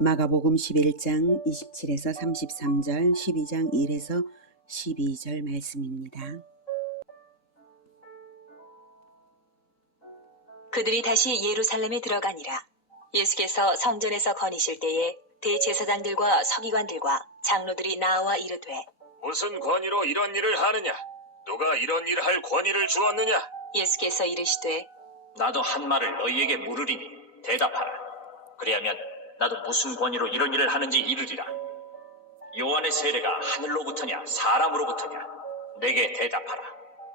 마가복음 11장 27에서 33절, 12장 1에서 12절 말씀입니다. 그들이 다시 예루살렘에 들어가니라. 예수께서 성전에서 거니실 때에 대제사장들과 서기관들과 장로들이 나와 이르되, 무슨 권위로 이런 일을 하느냐? 누가 이런 일을 할 권위를 주었느냐? 예수께서 이르시되, 나도 한 말을 너희에게 물으리니 대답하라. 그리하면 나도 무슨 권위로 이런 일을 하는지 이르리라. 요한의 세례가 하늘로부터냐 사람으로부터냐? 내게 대답하라.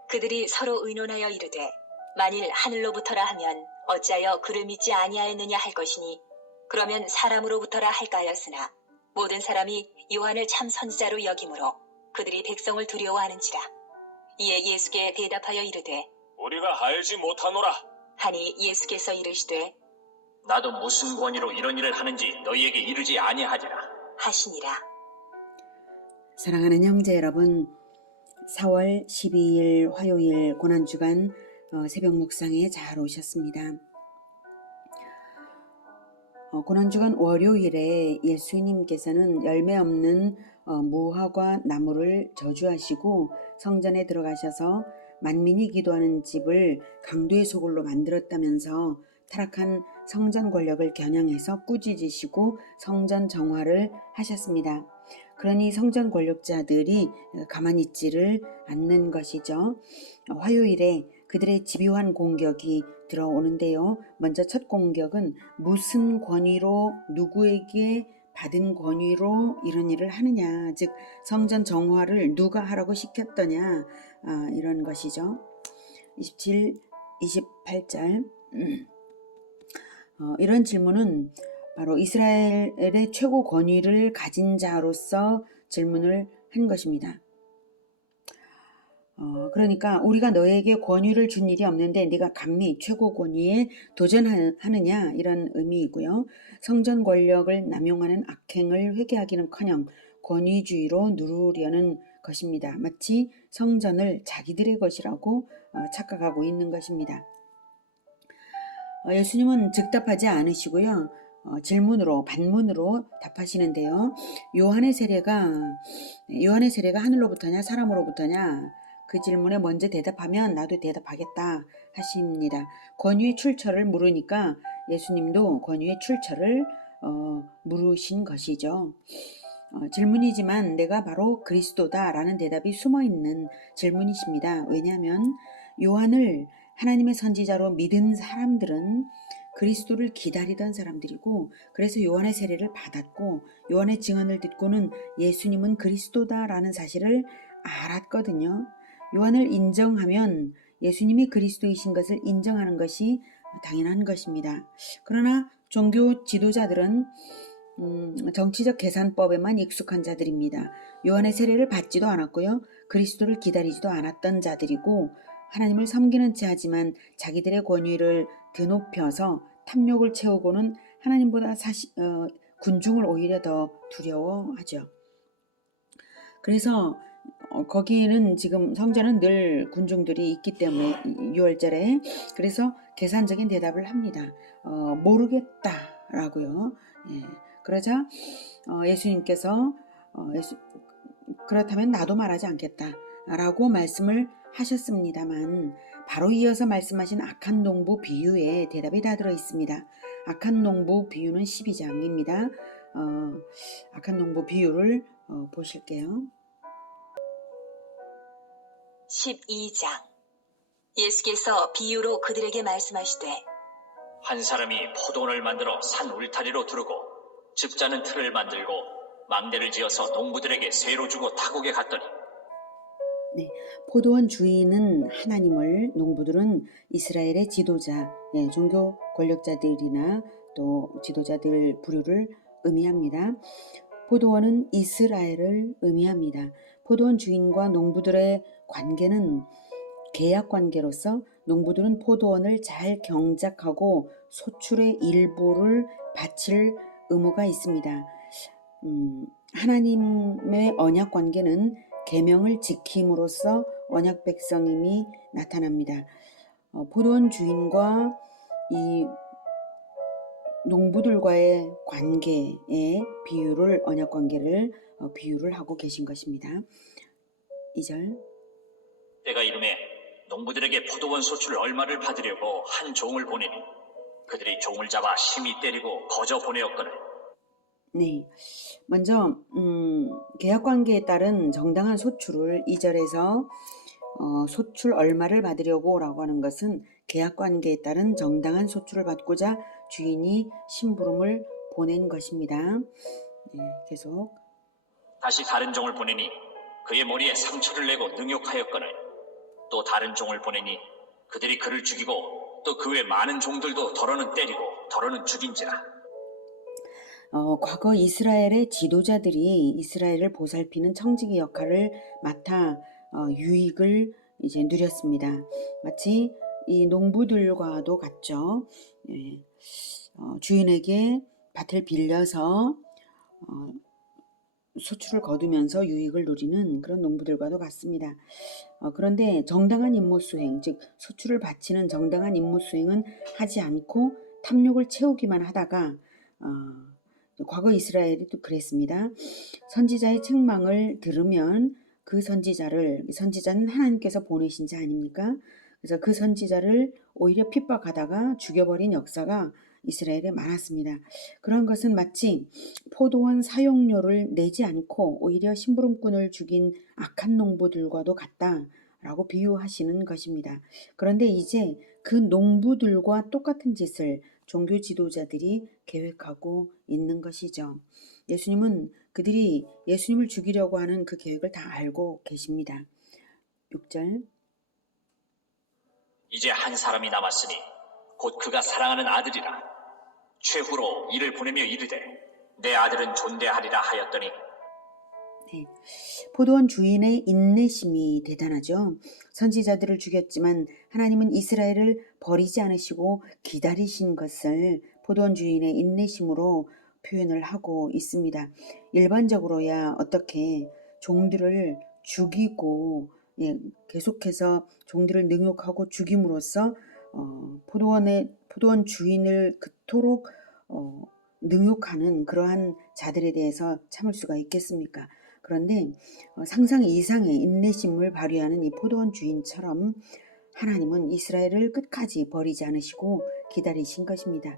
그들이 서로 의논하여 이르되, 만일 하늘로부터라 하면 어찌하여 그를 믿지 아니하였느냐 할 것이니, 그러면 사람으로부터라 할까 하였으나 모든 사람이 요한을 참 선지자로 여기므로 그들이 백성을 두려워하는지라. 이에 예수께 대답하여 이르되, 우리가 알지 못하노라. 하니 예수께서 이르시되 나도 무슨 권위로 이런 일을 하는지 너희에게 이르지 아니하리라 하시니라. 사랑하는 형제 여러분, 4월 12일 화요일 고난주간 새벽 묵상에 잘 오셨습니다. 고난주간 월요일에 예수님께서는 열매 없는 무화과 나무를 저주하시고 성전에 들어가셔서 만민이 기도하는 집을 강도의 소굴로 만들었다면서 타락한 성전 권력을 겨냥해서 꾸짖으시고 성전 정화를 하셨습니다. 그러니 성전 권력자들이 가만히 있지를 않는 것이죠. 화요일에 그들의 집요한 공격이 들어오는데요. 먼저 첫 공격은 무슨 권위로, 누구에게 받은 권위로 이런 일을 하느냐, 즉 성전 정화를 누가 하라고 시켰더냐, 이런 것이죠. 27, 28절 이런 질문은 바로 이스라엘의 최고 권위를 가진 자로서 질문을 한 것입니다. 그러니까 우리가 너에게 권위를 준 일이 없는데 네가 감히 최고 권위에 도전하느냐, 이런 의미이고요. 성전 권력을 남용하는 악행을 회개하기는커녕 권위주의로 누르려는 것입니다. 마치 성전을 자기들의 것이라고 착각하고 있는 것입니다. 예수님은 즉답하지 않으시고요. 질문으로, 반문으로 답하시는데요. 요한의 세례가 하늘로부터냐 사람으로부터냐, 그 질문에 먼저 대답하면 나도 대답하겠다 하십니다. 권위의 출처를 물으니까 예수님도 권위의 출처를 물으신 것이죠. 질문이지만 내가 바로 그리스도다라는 대답이 숨어있는 질문이십니다. 왜냐하면 요한을 하나님의 선지자로 믿은 사람들은 그리스도를 기다리던 사람들이고, 그래서 요한의 세례를 받았고 요한의 증언을 듣고는 예수님은 그리스도다라는 사실을 알았거든요. 요한을 인정하면 예수님이 그리스도이신 것을 인정하는 것이 당연한 것입니다. 그러나 종교 지도자들은 정치적 계산법에만 익숙한 자들입니다. 요한의 세례를 받지도 않았고요. 그리스도를 기다리지도 않았던 자들이고, 하나님을 섬기는 채 하지만 자기들의 권위를 드높여서 탐욕을 채우고는 하나님보다 군중을 오히려 더 두려워하죠. 그래서 거기는 지금 성전은 늘 군중들이 있기 때문에 6월절에 그래서 계산적인 대답을 합니다. 모르겠다라고요. 그러자 예수님께서 그렇다면 나도 말하지 않겠다라고 말씀을 하셨습니다만, 바로 이어서 말씀하신 악한 농부 비유에 대답이 다 들어 있습니다. 악한 농부 비유는 12장입니다. 악한 농부 비유를 보실게요. 12장. 예수께서 비유로 그들에게 말씀하시되, 한 사람이 포도원을 만들어 산 울타리로 두르고 즙자는 틀을 만들고 망대를 지어서 농부들에게 세로 주고 타국에 갔더니, 포도원 주인은 하나님을, 농부들은 이스라엘의 지도자, 종교 권력자들이나 또 지도자들 부류를 의미합니다. 포도원은 이스라엘을 의미합니다. 포도원 주인과 농부들의 관계는 계약 관계로서 농부들은 포도원을 잘 경작하고 소출의 일부를 바칠 의무가 있습니다. 하나님의 언약 관계는 계명을 지킴으로써 언약 백성임이 나타납니다. 포도원 주인과 이 농부들과의 관계의 비유를 언약 관계를 비유를 하고 계신 것입니다. 2절. 때가 이름에 농부들에게 포도원 소출 얼마를 받으려고 한 종을 보내니 그들이 종을 잡아 심히 때리고 거저 보내었거늘. 네. 먼저 계약 관계에 따른 정당한 소출을 2절에서 소출 얼마를 받으려고라고 하는 것은 계약 관계에 따른 정당한 소출을 받고자 주인이 심부름을 보낸 것입니다. 네, 계속. 다시 다른 종을 보내니 그의 머리에 상처를 내고 능욕하였거늘. 또 다른 종을 보내니 그들이 그를 죽이고 또 그 외 많은 종들도 더러는 때리고 더러는 죽인지라. 과거 이스라엘의 지도자들이 이스라엘을 보살피는 청지기 역할을 맡아 유익을 이제 누렸습니다. 마치 이 농부들과도 같죠. 예, 주인에게 밭을 빌려서 소출을 거두면서 유익을 누리는 그런 농부들과도 같습니다. 그런데 정당한 임무 수행, 즉 소출을 바치는 정당한 임무 수행은 하지 않고 탐욕을 채우기만 하다가 과거 이스라엘이 또 그랬습니다. 선지자의 책망을 들으면 그 선지자는 하나님께서 보내신 자 아닙니까? 그래서 그 선지자를 오히려 핍박하다가 죽여버린 역사가 이스라엘에 많았습니다. 그런 것은 마치 포도원 사용료를 내지 않고 오히려 심부름꾼을 죽인 악한 농부들과도 같다라고 비유하시는 것입니다. 그런데 이제 그 농부들과 똑같은 짓을 종교 지도자들이 계획하고 있는 것이죠. 예수님은 그들이 예수님을 죽이려고 하는 그 계획을 다 알고 계십니다. 6절. 이제 한 사람이 남았으니 곧 그가 사랑하는 아들이라. 최후로 이를 보내며 이르되 내 아들은 존대하리라 하였더니. 네, 포도원 주인의 인내심이 대단하죠. 선지자들을 죽였지만 하나님은 이스라엘을 버리지 않으시고 기다리신 것을 포도원 주인의 인내심으로 표현을 하고 있습니다. 일반적으로야 어떻게 종들을 죽이고 계속해서 종들을 능욕하고 죽임으로써 포도원 주인을 그토록 능욕하는 그러한 자들에 대해서 참을 수가 있겠습니까? 그런데 상상 이상의 인내심을 발휘하는 이 포도원 주인처럼 하나님은 이스라엘을 끝까지 버리지 않으시고 기다리신 것입니다.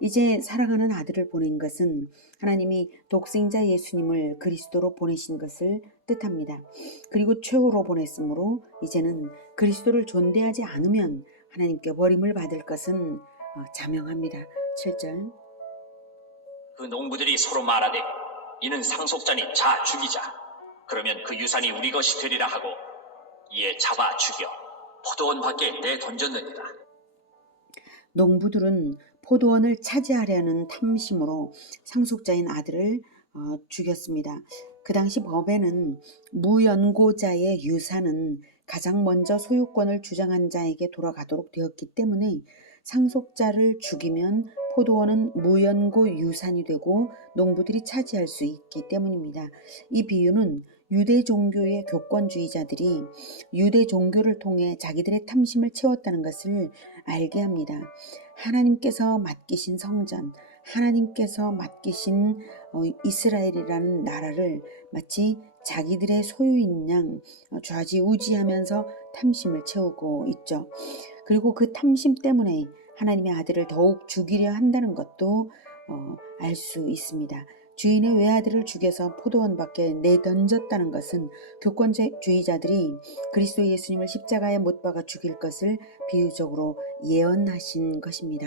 이제 사랑하는 아들을 보낸 것은 하나님이 독생자 예수님을 그리스도로 보내신 것을 뜻합니다. 그리고 최후로 보냈으므로 이제는 그리스도를 존대하지 않으면 하나님께 버림을 받을 것은 자명합니다. 7절. 그 농부들이 서로 말하되 이는 상속자니 자 죽이자. 그러면 그 유산이 우리 것이 되리라 하고 이에 잡아 죽여 포도원 밖에 내던졌느니라. 농부들은 포도원을 차지하려는 탐심으로 상속자인 아들을 죽였습니다. 그 당시 법에는 무연고자의 유산은 가장 먼저 소유권을 주장한 자에게 돌아가도록 되었기 때문에 상속자를 죽이면 포도원은 무연고 유산이 되고 농부들이 차지할 수 있기 때문입니다. 이 비유는 유대 종교의 교권주의자들이 유대 종교를 통해 자기들의 탐심을 채웠다는 것을 알게 합니다. 하나님께서 맡기신 성전, 하나님께서 맡기신 이스라엘이라는 나라를 마치 자기들의 소유인 양 좌지우지하면서 탐심을 채우고 있죠. 그리고 그 탐심 때문에 하나님의 아들을 더욱 죽이려 한다는 것도 알 수 있습니다. 주인의 외아들을 죽여서 포도원 밖에 내던졌다는 것은 교권주의자들이 그리스도 예수님을 십자가에 못 박아 죽일 것을 비유적으로 예언하신 것입니다.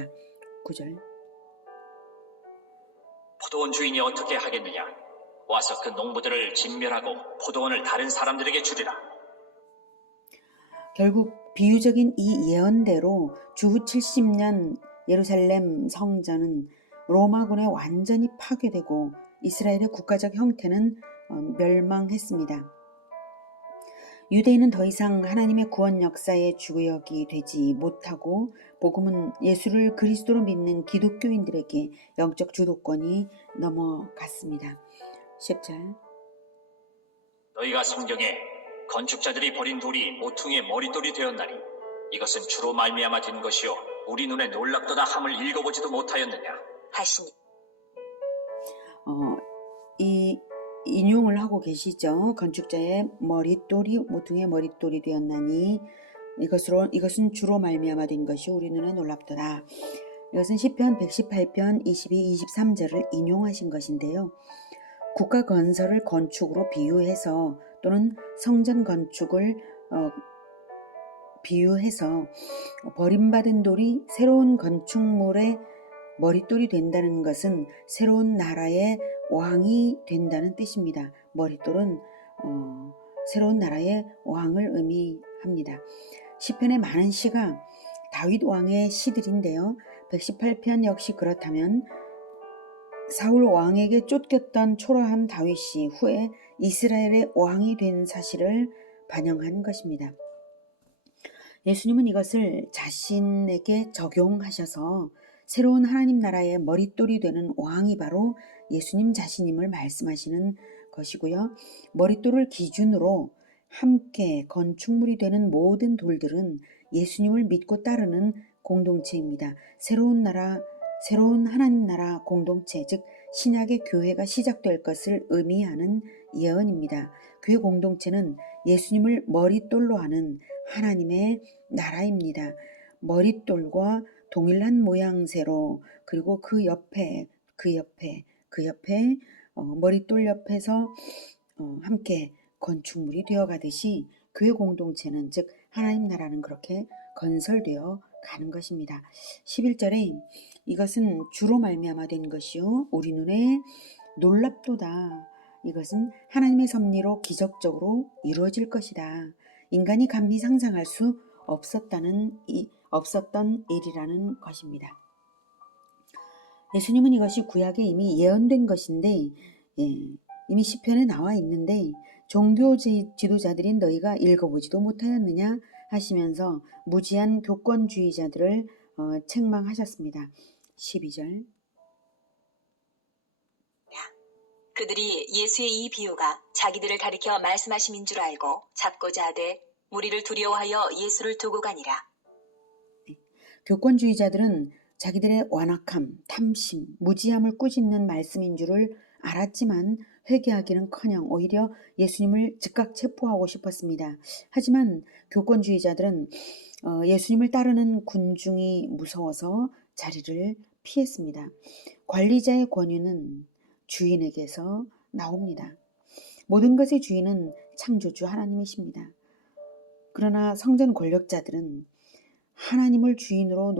9절. 포도원 주인이 어떻게 하겠느냐? 와서 그 농부들을 진멸하고 포도원을 다른 사람들에게 주리라. 결국 비유적인 이 예언대로 주후 70년 예루살렘 성전은 로마군에 완전히 파괴되고 이스라엘의 국가적 형태는 멸망했습니다. 유대인은 더 이상 하나님의 구원 역사의 주역이 되지 못하고 복음은 예수를 그리스도로 믿는 기독교인들에게 영적 주도권이 넘어갔습니다. 10절. 너희가 성경에 건축자들이 버린 돌이 모퉁이의 머릿돌이 되었나니 이것은 주로 말미암아 된 것이요 우리 눈에 놀랍도다 함을 읽어보지도 못하였느냐. 하시니 이 인용을 하고 계시죠. 건축자의 머릿돌이 모퉁이의 머릿돌이 되었나니 이것은 주로 말미암아 된 것이 우리 눈에 놀랍도다. 이것은 시편 118편 22, 23절을 인용하신 것인데요. 국가 건설을 건축으로 비유해서 또는 성전 건축을 비유해서 버림받은 돌이 새로운 건축물의 머릿돌이 된다는 것은 새로운 나라의 왕이 된다는 뜻입니다. 머릿돌은 새로운 나라의 왕을 의미합니다. 시편의 많은 시가 다윗 왕의 시들인데요. 118편 역시 그렇다면 사울 왕에게 쫓겼던 초라한 다윗이 후에 이스라엘의 왕이 된 사실을 반영한 것입니다. 예수님은 이것을 자신에게 적용하셔서 새로운 하나님 나라의 머릿돌이 되는 왕이 바로 예수님 자신임을 말씀하시는 것이고요. 머릿돌을 기준으로 함께 건축물이 되는 모든 돌들은 예수님을 믿고 따르는 공동체입니다. 새로운 하나님 나라 공동체, 즉 신약의 교회가 시작될 것을 의미하는 예언입니다. 교회 공동체는 예수님을 머릿돌로 하는 하나님의 나라입니다. 머릿돌과 동일한 모양새로 그리고 그 옆에 머릿돌 옆에서 함께 건축물이 되어가듯이 교회 공동체는 즉 하나님 나라는 그렇게 건설되어 가는 것입니다. 11절에 이것은 주로 말미암아 된 것이요 우리 눈에 놀랍도다. 이것은 하나님의 섭리로 기적적으로 이루어질 것이다. 인간이 감히 상상할 수 없었던 일이라는 것입니다. 예수님은 이것이 구약에 이미 예언된 것인데 이미 시편에 나와 있는데 종교 지도자들인 너희가 읽어보지도 못하였느냐 하시면서 무지한 교권주의자들을 책망하셨습니다. 12절 그들이 예수의 이 비유가 자기들을 가리켜 말씀하심인 줄 알고 잡고자 하되 무리를 두려워하여 예수를 두고 가니라. 교권주의자들은 자기들의 완악함, 탐심, 무지함을 꾸짖는 말씀인 줄을 알았지만 회개하기는커녕 오히려 예수님을 즉각 체포하고 싶었습니다. 하지만 교권주의자들은 예수님을 따르는 군중이 무서워서 자리를 피했습니다. 관리자의 권위는 주인에게서 나옵니다. 모든 것의 주인은 창조주 하나님이십니다. 그러나 성전 권력자들은 하나님을 주인으로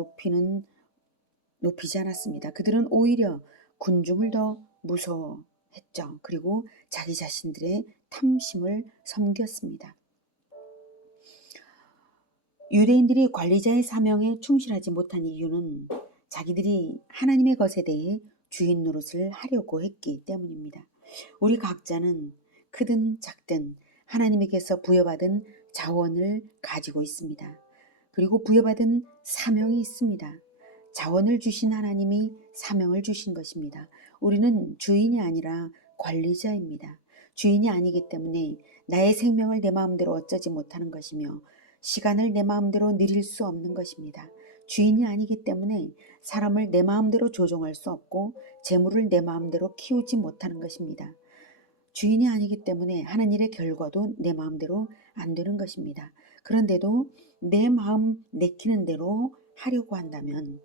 높이지 않았습니다. 그들은 오히려 군중을 더 무서워했죠. 그리고 자기 자신들의 탐심을 섬겼습니다. 유대인들이 관리자의 사명에 충실하지 못한 이유는 자기들이 하나님의 것에 대해 주인 노릇을 하려고 했기 때문입니다. 우리 각자는 크든 작든 하나님에게서 부여받은 자원을 가지고 있습니다. 그리고 부여받은 사명이 있습니다. 자원을 주신 하나님이 사명을 주신 것입니다. 우리는 주인이 아니라 관리자입니다. 주인이 아니기 때문에 나의 생명을 내 마음대로 어쩌지 못하는 것이며 시간을 내 마음대로 누릴 수 없는 것입니다. 주인이 아니기 때문에 사람을 내 마음대로 조종할 수 없고 재물을 내 마음대로 키우지 못하는 것입니다. 주인이 아니기 때문에 하는 일의 결과도 내 마음대로 안 되는 것입니다. 그런데도 내 마음 내키는 대로 하려고 한다면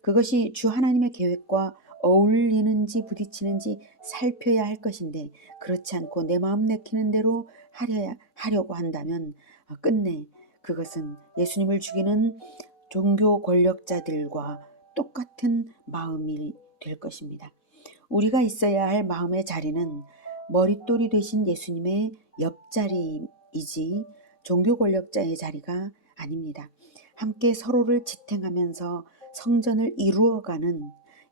그것이 주 하나님의 계획과 어울리는지 부딪히는지 살펴야 할 것인데 그렇지 않고 내 마음 내키는 대로 하려고 한다면 끝내 그것은 예수님을 죽이는 종교 권력자들과 똑같은 마음이 될 것입니다. 우리가 있어야 할 마음의 자리는 머릿돌이 되신 예수님의 옆자리이지 종교 권력자의 자리가 아닙니다. 함께 서로를 지탱하면서 성전을 이루어가는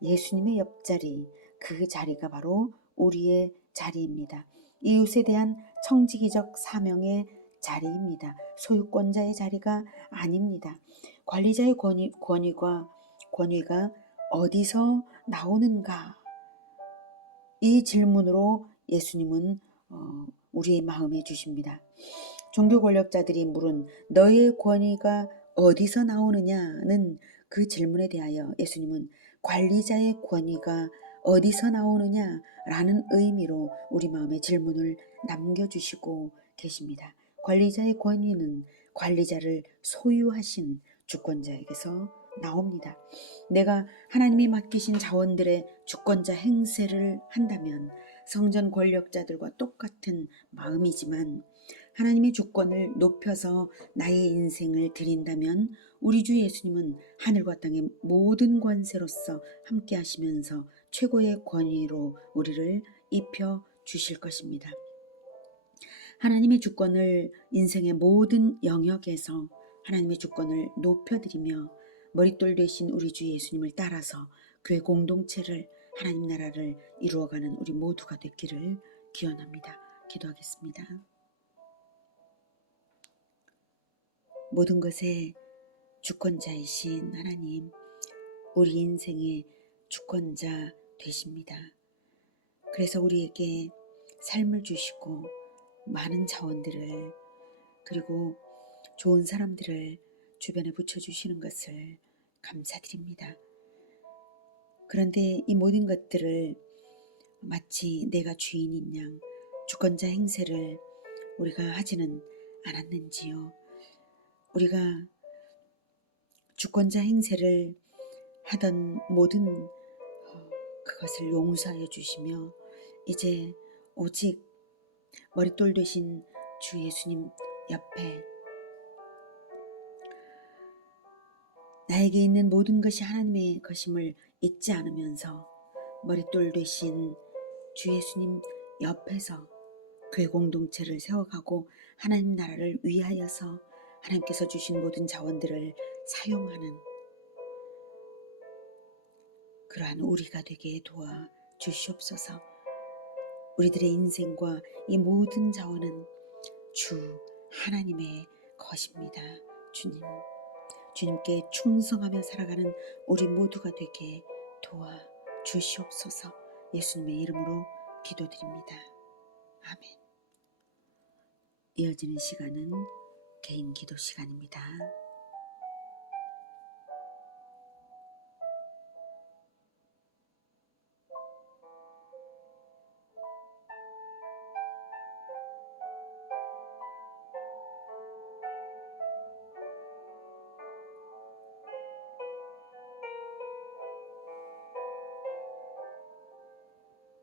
예수님의 옆자리, 그 자리가 바로 우리의 자리입니다. 이웃에 대한 청지기적 사명의 자리입니다. 소유권자의 자리가 아닙니다. 관리자의 권위가 어디서 나오는가? 이 질문으로 예수님은 우리의 마음에 주십니다. 종교 권력자들이 물은 너의 권위가 어디서 나오느냐는 그 질문에 대하여 예수님은 관리자의 권위가 어디서 나오느냐라는 의미로 우리 마음에 질문을 남겨주시고 계십니다. 관리자의 권위는 관리자를 소유하신 주권자에게서 나옵니다. 내가 하나님이 맡기신 자원들의 주권자 행세를 한다면 성전 권력자들과 똑같은 마음이지만 하나님의 주권을 높여서 나의 인생을 드린다면 우리 주 예수님은 하늘과 땅의 모든 권세로서 함께 하시면서 최고의 권위로 우리를 입혀 주실 것입니다. 하나님의 주권을 인생의 모든 영역에서 하나님의 주권을 높여드리며 머릿돌 되신 우리 주 예수님을 따라서 교회 공동체를 하나님 나라를 이루어가는 우리 모두가 됐기를 기원합니다. 기도하겠습니다. 모든 것의 주권자이신 하나님, 우리 인생의 주권자 되십니다. 그래서 우리에게 삶을 주시고 많은 자원들을 그리고 좋은 사람들을 주변에 붙여주시는 것을 감사드립니다. 그런데 이 모든 것들을 마치 내가 주인인 양 주권자 행세를 우리가 하지는 않았는지요. 우리가 주권자 행세를 하던 모든 그것을 용서하여 주시며 이제 오직 머릿돌 되신 주 예수님 옆에 나에게 있는 모든 것이 하나님의 것임을 잊지 않으면서 머릿돌 되신 주 예수님 옆에서 교회 공동체를 세워가고 하나님 나라를 위하여서 하나님께서 주신 모든 자원들을 사용하는 그러한 우리가 되게 도와 주시옵소서. 우리들의 인생과 이 모든 자원은 주 하나님의 것입니다. 주님께 충성하며 살아가는 우리 모두가 되게 도와 주시옵소서. 예수님의 이름으로 기도드립니다. 아멘. 이어지는 시간은 개인 기도 시간입니다.